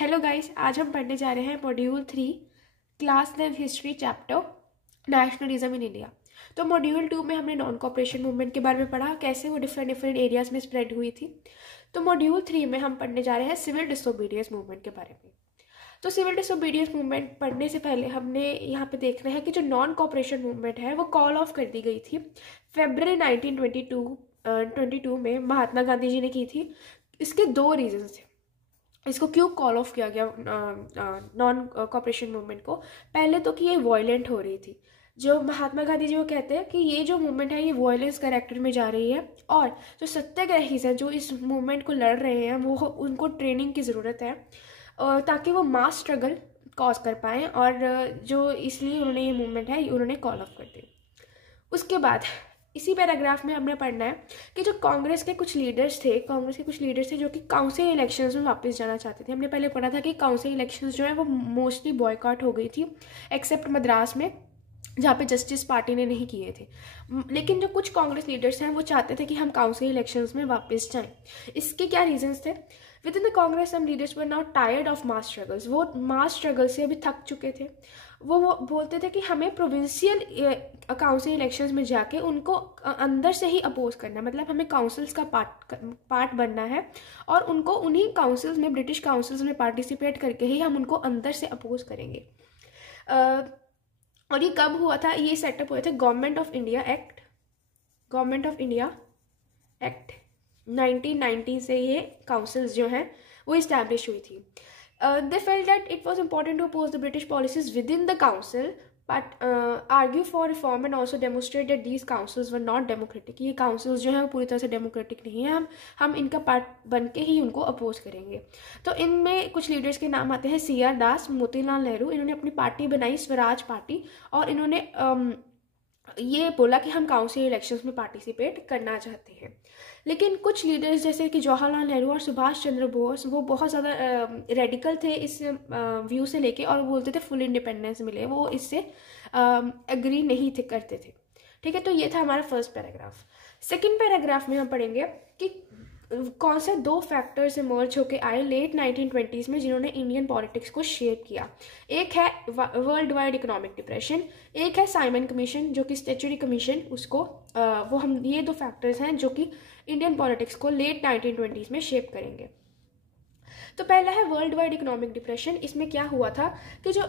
Hello guys, आज हम पढ़ने जा रहे हैं module 3 class 9 history chapter nationalism in India. तो मॉड्यूल 2 में हमने नॉन कॉपरेशन मूवमेंट के बारे में पढ़ा, कैसे वो डिफरेंट एरियाज में स्प्रेड हुई थी। तो मॉड्यूल 3 में हम पढ़ने जा रहे हैं सिविल डिसोबीडियंस मूवमेंट के बारे में। तो सिविल डिसोबीडियंस मूवमेंट पढ़ने से पहले हमने यहाँ पे देखना है कि जो नॉन कॉपरेशन मूवमेंट है वो कॉल ऑफ कर दी गई थी फरवरी 1922 में महात्मा गांधी जी ने की थी। इसके दो रीजन थे, इसको क्यों कॉल ऑफ किया गया नॉन कॉपरेशन मूवमेंट को। पहले तो कि ये वॉयलेंट हो रही थी। जो महात्मा गांधी जी वो कहते हैं कि ये जो मूवमेंट है ये वॉयलेंस कैरेक्टर में जा रही है, और जो सत्याग्रही हैं जो इस मूवमेंट को लड़ रहे हैं वो उनको ट्रेनिंग की ज़रूरत है ताकि वो मास स्ट्रगल कॉज कर पाएँ, और जो इसलिए उन्होंने ये मूवमेंट है उन्होंने कॉल ऑफ कर दी। उसके बाद इसी पैराग्राफ में हमने पढ़ना है कि जो कांग्रेस के कुछ लीडर्स थे जो कि काउंसिल इलेक्शंस में वापस जाना चाहते थे। हमने पहले पढ़ा था कि काउंसिल इलेक्शंस जो है वो मोस्टली बॉयकॉट हो गई थी एक्सेप्ट मद्रास में, जहाँ पे जस्टिस पार्टी ने नहीं किए थे। लेकिन जो कुछ कांग्रेस लीडर्स हैं वो चाहते थे कि हम काउंसिल इलेक्शंस में वापस जाएं। इसके क्या रीजंस थे? Within the Congress some leaders were now tired of mass struggles. वो मास स्ट्रगल से अभी थक चुके थे। वो बोलते थे कि हमें प्रोविंशियल काउंसिल इलेक्शंस में जाके उनको अंदर से ही अपोज करना है, मतलब हमें काउंसिल्स का पार्ट बनना है और उनको उन्हीं काउंसिल्स में, ब्रिटिश काउंसिल्स में पार्टिसिपेट करके ही हम उनको अंदर से अपोज करेंगे। और ये कब हुआ था? ये सेटअप हुए थे गवर्नमेंट ऑफ इंडिया एक्ट 1990 से ये काउंसिल्स जो हैं वो इस्टेब्लिश हुई थी। They felt that it was important to oppose the British policies within the council, but argue for reform and also demonstrate that these councils were not democratic. ये councils जो हैं वो पूरी तरह से डेमोक्रेटिक नहीं है, हम इनका पार्ट बन के ही उनको अपोज करेंगे। तो इनमें कुछ लीडर्स के नाम आते हैं CR दास, मोतीलाल नेहरू। इन्होंने अपनी पार्टी बनाई स्वराज पार्टी, और इन्होंने ये बोला कि हम काउंसिल इलेक्शंस में पार्टिसिपेट करना चाहते हैं। लेकिन कुछ लीडर्स जैसे कि जवाहरलाल नेहरू और सुभाष चंद्र बोस वो बहुत ज़्यादा रेडिकल थे इस व्यू से लेके, और बोलते थे फुल इंडिपेंडेंस मिले, वो इससे एग्री नहीं थे करते थे। ठीक है, तो ये था हमारा फर्स्ट पैराग्राफ। सेकेंड पैराग्राफ में हम पढ़ेंगे कि कौन से दो फैक्टर्स इमर्ज होके आए लेट 1920s में जिन्होंने इंडियन पॉलिटिक्स को शेप किया। एक है वर्ल्ड वाइड इकोनॉमिक डिप्रेशन, एक है साइमन कमीशन जो कि स्टैट्यूटरी कमीशन, उसको ये दो फैक्टर्स हैं जो कि इंडियन पॉलिटिक्स को लेट 1920s में शेप करेंगे। तो पहला है वर्ल्ड वाइड इकोनॉमिक डिप्रेशन। इसमें क्या हुआ था कि जो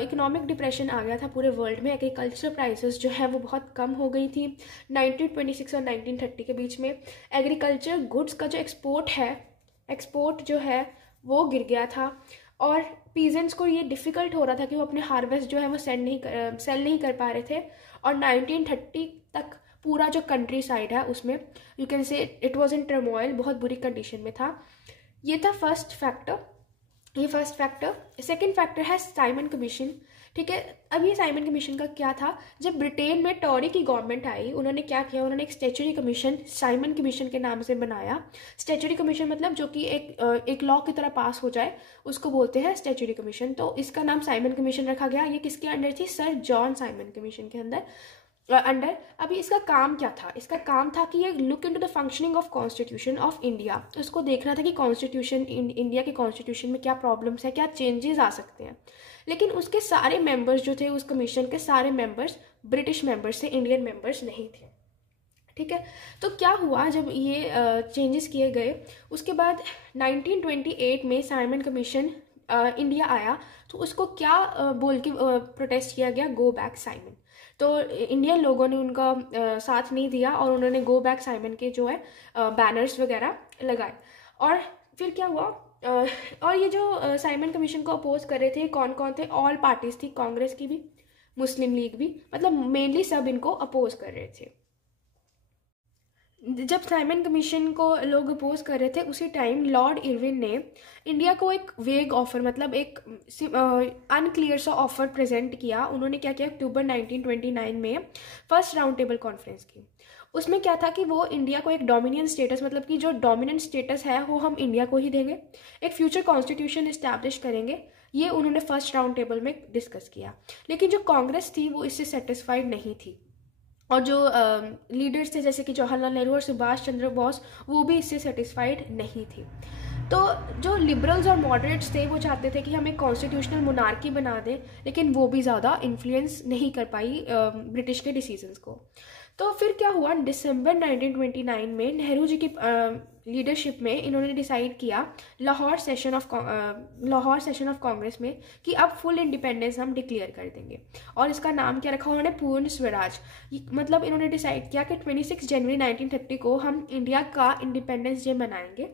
इकोनॉमिक डिप्रेशन आ गया था पूरे वर्ल्ड में, एग्रीकल्चर प्राइसेस जो है वो बहुत कम हो गई थी 1926 और 1930 के बीच में। एग्रीकल्चर गुड्स का जो एक्सपोर्ट जो है वो गिर गया था, और पीजेंट्स को ये डिफ़िकल्ट हो रहा था कि वो अपने हार्वेस्ट जो है वो सेल नहीं कर पा रहे थे। और 1930 तक पूरा जो कंट्री साइड है उसमें you can say it was in turmoil, बहुत बुरी कंडीशन में था। ये था फर्स्ट फैक्टर। सेकंड फैक्टर है साइमन कमीशन। ठीक है, अब ये साइमन कमीशन का क्या था? जब ब्रिटेन में टॉरी की गवर्नमेंट आई, उन्होंने क्या किया, उन्होंने एक स्टैट्यूटरी कमीशन साइमन कमीशन के नाम से बनाया। स्टैट्यूटरी कमीशन मतलब जो कि एक लॉ की तरह पास हो जाए उसको बोलते हैं स्टैट्यूटरी कमीशन। तो इसका नाम साइमन कमीशन रखा गया। ये किसके अंडर थी? सर जॉन साइमन कमीशन के अंडर। अभी इसका काम क्या था? इसका काम था कि ये look into the functioning of constitution of India. उसको देखना था कि कॉन्स्टिट्यूशन इंडिया के कॉन्स्टिट्यूशन में क्या प्रॉब्लम्स है, क्या चेंजेस आ सकते हैं। लेकिन उसके सारे मेंबर्स जो थे, उस कमीशन के सारे मेंबर्स ब्रिटिश मेंबर्स थे, इंडियन मेंबर्स नहीं थे। ठीक है, तो क्या हुआ जब ये चेंजेस किए गए, उसके बाद 1928 में साइमन कमीशन इंडिया आया, तो उसको क्या बोल के प्रोटेस्ट किया गया? Go back Simon. तो इंडियन लोगों ने उनका साथ नहीं दिया और उन्होंने गो बैक साइमन के जो है बैनर्स वगैरह लगाए। और फिर क्या हुआ? और ये जो साइमन कमीशन को अपोज कर रहे थे कौन कौन थे? ऑल पार्टीज थी, कांग्रेस की भी, मुस्लिम लीग भी, मतलब मेनली सब इनको अपोज कर रहे थे। जब साइमन कमीशन को लोग अपोज कर रहे थे उसी टाइम लॉर्ड इरविन ने इंडिया को एक वेग ऑफर, मतलब एक अनक्लियर सा ऑफर प्रेजेंट किया। उन्होंने क्या किया? अक्टूबर 1929 में फर्स्ट राउंड टेबल कॉन्फ्रेंस की। उसमें क्या था कि वो इंडिया को एक डोमिनियन स्टेटस, मतलब कि जो डोमिनेंट स्टेटस है वो हम इंडिया को ही देंगे, एक फ्यूचर कॉन्स्टिट्यूशन इस्टेब्लिश करेंगे, ये उन्होंने फर्स्ट राउंड टेबल में डिस्कस किया। लेकिन जो कांग्रेस थी वो इससे सेटिस्फाइड नहीं थी, और जो लीडर्स थे जैसे कि जवाहरलाल नेहरू और सुभाष चंद्र बोस वो भी इससे सेटिस्फाइड नहीं थे। तो जो लिबरल्स और मॉडरेट्स थे वो चाहते थे कि हम एक कॉन्स्टिट्यूशनल मोनार्की बना दें, लेकिन वो भी ज़्यादा इन्फ्लुएंस नहीं कर पाई ब्रिटिश के डिसीजंस को। तो फिर क्या हुआ, दिसंबर 1929 में नेहरू जी की लीडरशिप में इन्होंने डिसाइड किया लाहौर सेशन ऑफ कांग्रेस में कि अब फुल इंडिपेंडेंस हम डिक्लेयर कर देंगे। और इसका नाम क्या रखा उन्होंने, पूर्ण स्वराज। मतलब इन्होंने डिसाइड किया कि 26 जनवरी 1930 को हम इंडिया का इंडिपेंडेंस डे मनाएंगे।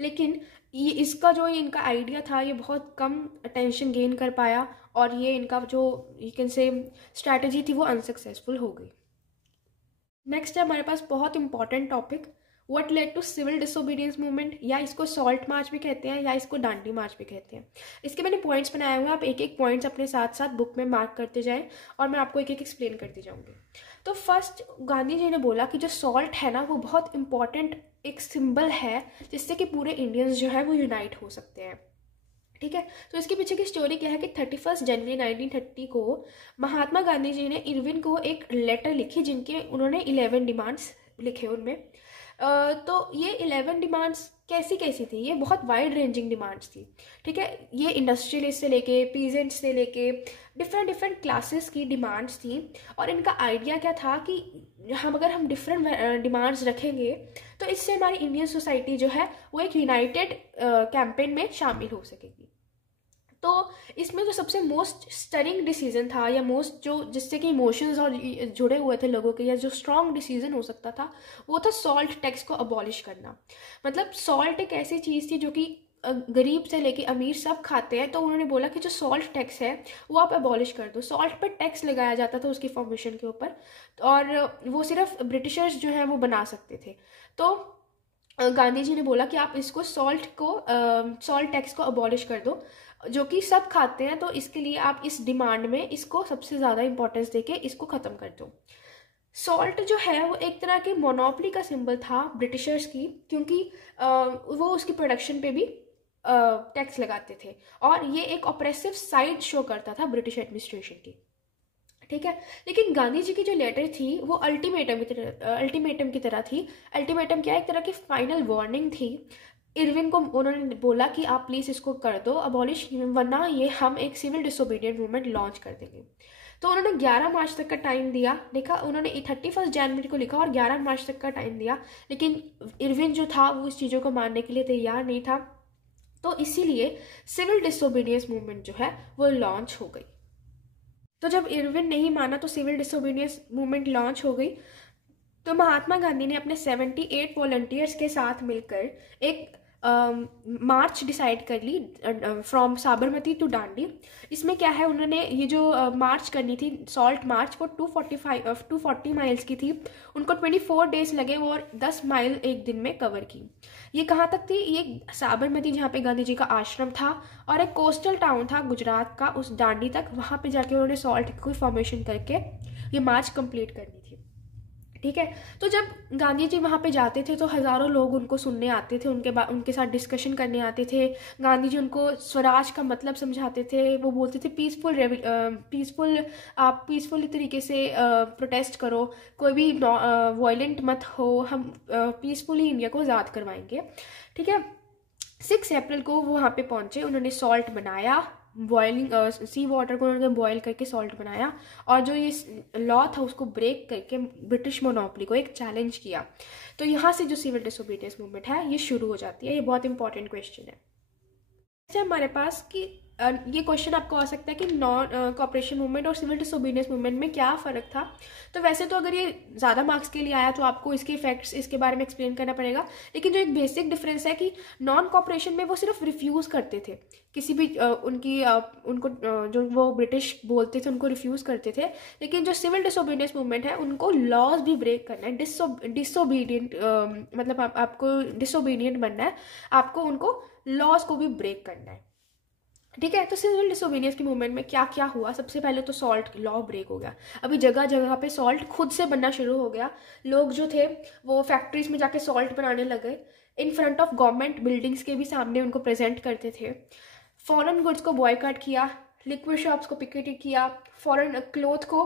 लेकिन ये इसका जो इनका आइडिया था ये बहुत कम अटेंशन गेन कर पाया, और ये इनका जो यू कैन से स्ट्रैटेजी थी वो अनसक्सेसफुल हो गई। नेक्स्ट है हमारे पास बहुत important topic, what led to civil disobedience movement, या इसको सॉल्ट मार्च भी कहते हैं या इसको डांडी मार्च भी कहते हैं। इसके मैंने पॉइंट्स बनाए हुए हैं, आप एक एक पॉइंट्स अपने साथ साथ बुक में मार्क करते जाएं और मैं आपको एक एक एक्सप्लेन करती जाऊंगी। तो फर्स्ट गांधी जी ने बोला कि जो सॉल्ट है ना वो बहुत इंपॉर्टेंट एक सिंबल है जिससे कि पूरे इंडियंस जो है वो यूनाइट हो सकते हैं। ठीक है, तो इसके पीछे की स्टोरी क्या है कि 31 जनवरी 1930 को महात्मा गांधी जी ने इरविन को एक लेटर लिखी जिनके उन्होंने 11 डिमांड्स लिखे उनमें। तो ये 11 डिमांड्स कैसी कैसी थी, ये बहुत वाइड रेंजिंग डिमांड्स थी। ठीक है, ये इंडस्ट्रियलिस्ट से लेके पीजेंट्स से लेके डिफरेंट क्लासेस की डिमांड्स थी। और इनका आइडिया क्या था कि अगर हम डिफरेंट डिमांड्स रखेंगे तो इससे हमारी इंडियन सोसाइटी जो है वो एक यूनाइटेड कैंपेन में शामिल हो सकेगी। तो इसमें जो सबसे मोस्ट स्टनिंग डिसीजन था या मोस्ट जो जिससे कि इमोशंस और जुड़े हुए थे लोगों के, या जो स्ट्रॉन्ग डिसीजन हो सकता था, वो था सॉल्ट टैक्स को अबॉलिश करना। मतलब सॉल्ट एक ऐसी चीज़ थी जो कि गरीब से लेके अमीर सब खाते हैं, तो उन्होंने बोला कि जो सॉल्ट टैक्स है वो आप अबॉलिश कर दो। सॉल्ट पर टैक्स लगाया जाता था उसकी फॉर्मेशन के ऊपर, और वो सिर्फ ब्रिटिशर्स जो हैं वो बना सकते थे। तो गांधी जी ने बोला कि आप इसको सॉल्ट टैक्स को अबॉलिश कर दो, जो कि सब खाते हैं, तो इसके लिए आप इस डिमांड में इसको सबसे ज़्यादा इंपॉर्टेंस देके इसको ख़त्म कर दो। सॉल्ट जो है वो एक तरह की मोनोपोली का सिंबल था ब्रिटिशर्स की, क्योंकि वो उसकी प्रोडक्शन पे भी टैक्स लगाते थे, और ये एक ऑपरेसिव साइड शो करता था ब्रिटिश एडमिनिस्ट्रेशन की। ठीक है, लेकिन गांधी जी की जो लेटर थी वो अल्टीमेटम की तरह थी। अल्टीमेटम क्या है, एक तरह की फाइनल वार्निंग थी। इरविन को उन्होंने बोला कि आप प्लीज़ इसको कर दो अबॉलिश, वरना ये हम एक सिविल डिसोबीडियंट मूवमेंट लॉन्च कर देंगे। तो उन्होंने 11 मार्च तक का टाइम दिया, देखा उन्होंने 31 जनवरी को लिखा और 11 मार्च तक का टाइम दिया, लेकिन इरविन जो था वो इस चीज़ों को मानने के लिए तैयार नहीं था। तो इसीलिए सिविल डिसोबीडियंस मूवमेंट जो है वो लॉन्च हो गई। तो जब इरविन नहीं माना तो सिविल डिसोबीडियंस मूवमेंट लॉन्च हो गई। तो महात्मा गांधी ने अपने 78 वॉलंटियर्स के साथ मिलकर एक मार्च डिसाइड कर ली फ्रॉम साबरमती टू डांडी। इसमें क्या है, उन्होंने ये जो मार्च करनी थी सॉल्ट मार्च, वो 240 माइल्स की थी। उनको 24 डेज लगे और 10 माइल एक दिन में कवर की। ये कहाँ तक थी, ये साबरमती जहाँ पे गांधी जी का आश्रम था, और एक कोस्टल टाउन था गुजरात का, उस डांडी तक, वहाँ पे जाके उन्होंने सॉल्ट की फॉर्मेशन करके ये मार्च कंप्लीट करनी थी। ठीक है, तो जब गांधी जी वहाँ पे जाते थे तो हज़ारों लोग उनको सुनने आते थे, उनके साथ डिस्कशन करने आते थे। गांधी जी उनको स्वराज का मतलब समझाते थे। वो बोलते थे आप पीसफुल तरीके से प्रोटेस्ट करो, कोई भी वायलेंट मत हो, हम पीसफुली इंडिया को आज़ाद करवाएंगे। ठीक है, 6 अप्रैल को वो वहाँ पे पहुँचे, उन्होंने सॉल्ट बनाया, बॉइलिंग सी वाटर को उन्होंने बॉयल करके सॉल्ट बनाया, और जो ये लॉ था उसको ब्रेक करके ब्रिटिश मोनोपोली को एक चैलेंज किया। तो यहाँ से जो सिविल डिसोबीडियंस मूवमेंट है ये शुरू हो जाती है। ये बहुत इंपॉर्टेंट क्वेश्चन है हमारे पास कि ये क्वेश्चन आपको आ सकता है कि नॉन कॉपरेशन मूवमेंट और सिविल डिसोबीडियंस मूवमेंट में क्या फ़र्क था। तो वैसे तो अगर ये ज़्यादा मार्क्स के लिए आया तो आपको इसके इफेक्ट्स इसके बारे में एक्सप्लेन करना पड़ेगा, लेकिन जो एक बेसिक डिफरेंस है कि नॉन कॉपरेशन में वो सिर्फ रिफ्यूज़ करते थे, किसी भी उनको जो वो ब्रिटिश बोलते थे उनको रिफ्यूज़ करते थे। लेकिन जो सिविल डिसोबीडियंस मूवमेंट है उनको लॉज भी ब्रेक करना है, डिसोबीडियंट मतलब आपको डिसोबीडियंट बनना है, आपको उनको लॉज को भी ब्रेक करना है। ठीक है, तो सिविल डिसोबीडियंस की मूवमेंट में क्या क्या हुआ, सबसे पहले तो सॉल्ट लॉ ब्रेक हो गया। अभी जगह जगह पे सॉल्ट खुद से बनना शुरू हो गया। लोग जो थे वो फैक्ट्रीज में जाके सॉल्ट बनाने लगे, in front of government buildings के भी सामने उनको प्रेजेंट करते थे। फॉरेन गुड्स को बॉयकॉट किया, लिक्विड शॉप्स को पिकेट किया, फॉरेन क्लोथ को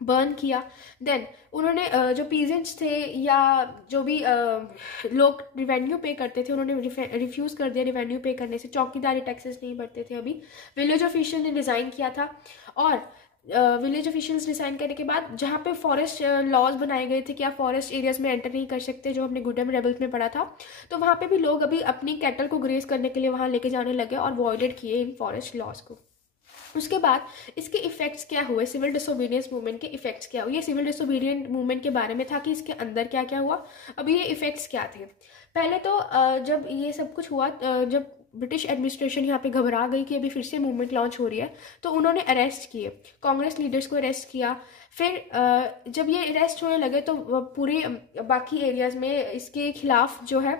बर्न किया। देन उन्होंने जो पीजेंट्स थे या जो भी लोग रिवेन्यू पे करते थे, उन्होंने रिफ्यूज़ कर दिया रिवेन्यू पे करने से। चौकीदारी टैक्सेस नहीं भरते थे अभी। विलेज ऑफिशियल ने रिज़ाइन किया था, और विलेज ऑफिशियल्स रिज़ाइन करने के बाद जहाँ पे फॉरेस्ट लॉज बनाए गए थे कि आप फॉरेस्ट एरियाज में एंटर नहीं कर सकते, जो हमने गुडम रेबल्स में पढ़ा था, तो वहाँ पे भी लोग अभी अपनी कैटल को ग्रेज करने के लिए वहाँ लेके जाने लगे और वॉयलेट किए इन फॉरेस्ट लॉज को। उसके बाद इसके इफेक्ट्स क्या हुए, सिविल डिसोबीडियंस मूवमेंट के इफेक्ट्स क्या हुए। ये सिविल डिसोबीडियंट मूवमेंट के बारे में था कि इसके अंदर क्या क्या हुआ। अभी ये इफेक्ट्स क्या थे। पहले तो जब ये सब कुछ हुआ, जब ब्रिटिश एडमिनिस्ट्रेशन यहाँ पे घबरा गई कि अभी फिर से मूवमेंट लॉन्च हो रही है, तो उन्होंने अरेस्ट किए, कांग्रेस लीडर्स को अरेस्ट किया। फिर जब ये अरेस्ट होने लगे तो पूरे बाकी एरियाज में इसके खिलाफ जो है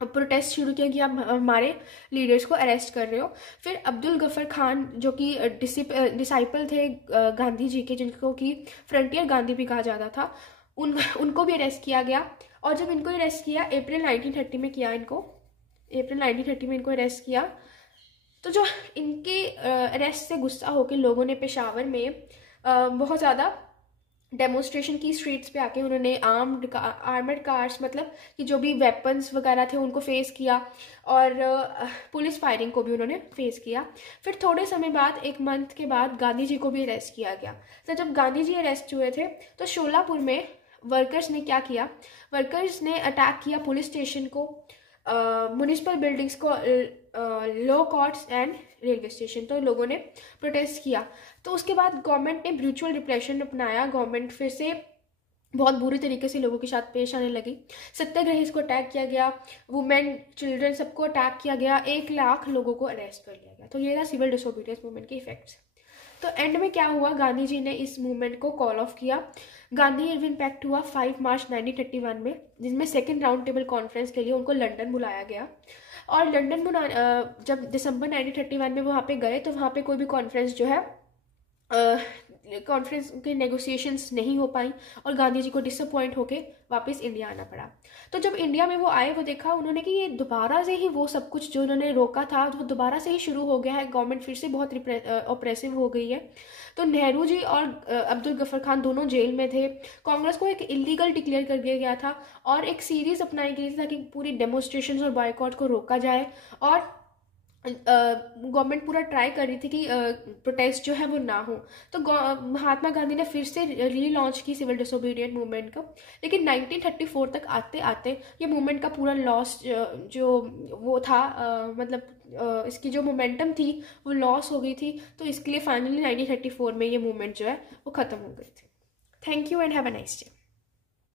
प्रोटेस्ट शुरू किया कि आप हमारे लीडर्स को अरेस्ट कर रहे हो। फिर अब्दुल गफर खान जो कि डिसाइपल थे गांधी जी के, जिनको कि फ्रंटियर गांधी भी कहा जाता था, उनको भी अरेस्ट किया गया। और जब इनको अरेस्ट किया अप्रैल 1930 में किया, अप्रैल 1930 में इनको अरेस्ट किया, तो जो इनके अरेस्ट से गुस्सा होकर लोगों ने पेशावर में बहुत ज़्यादा डेमोन्स्ट्रेशन की, स्ट्रीट्स पे आके उन्होंने आर्मर्ड कार्स, मतलब कि जो भी वेपन्स वगैरह थे उनको फेस किया, और पुलिस फायरिंग को भी उन्होंने फेस किया। फिर थोड़े समय बाद, 1 मंथ के बाद, गांधी जी को भी अरेस्ट किया गया। तो जब गांधी जी अरेस्ट हुए थे तो शोलापुर में वर्कर्स ने क्या किया, वर्कर्स ने अटैक किया पुलिस स्टेशन को, म्युनिसिपल बिल्डिंग्स को, law courts and railway station. तो लोगों ने प्रोटेस्ट किया। तो उसके बाद गवर्नमेंट ने ब्रूचुअल रिप्रेशन अपनाया। गवर्नमेंट फिर से बहुत बुरी तरीके से लोगों के साथ पेश आने लगी। सत्याग्रहीज को अटैक किया गया, वुमेन, चिल्ड्रन, सबको अटैक किया गया, 1 लाख लोगों को अरेस्ट कर लिया गया। तो ये था सिविल डिसोबीडियंस मूवमेंट के इफेक्ट्स। तो एंड में क्या हुआ, गांधी जी ने इस मूवमेंट को कॉल ऑफ किया। गांधी इरविन पैक्ट हुआ 5 मार्च 1931 में, जिसमें सेकेंड राउंड टेबल कॉन्फ्रेंस के लिए उनको लंदन बुलाया गया। और लंदन जब दिसंबर 1931 में वहाँ पे गए तो वहाँ पे कोई भी कॉन्फ्रेंस जो है, कॉन्फ्रेंस के नेगोशिएशंस नहीं हो पाई, और गांधी जी को डिसअपॉइंट होके वापस इंडिया आना पड़ा। तो जब इंडिया में वो आए, वो देखा उन्होंने कि ये दोबारा से ही वो सब कुछ जो उन्होंने रोका था वो दोबारा से ही शुरू हो गया है, गवर्नमेंट फिर से बहुत ऑप्रेसिव हो गई है। तो नेहरू जी और अब्दुल गफर खान दोनों जेल में थे। कांग्रेस को एक इलीगल डिक्लेयर कर दिया गया था, और एक सीरीज अपनाई गई थी ताकि पूरी डेमोन्स्ट्रेशन और बॉयकॉट को रोका जाए। और गवर्नमेंट पूरा ट्राई कर रही थी कि प्रोटेस्ट जो है वो ना हो। तो महात्मा गांधी ने फिर से रीलॉन्च की सिविल डिसोबीडियंट मूवमेंट को। लेकिन 1934 तक आते आते ये मूवमेंट का पूरा लॉस जो वो था, मतलब इसकी जो मोमेंटम थी वो लॉस हो गई थी। तो इसके लिए फाइनली 1934 में ये मूवमेंट जो है वो ख़त्म हो गई थी। Thank you and have a nice day.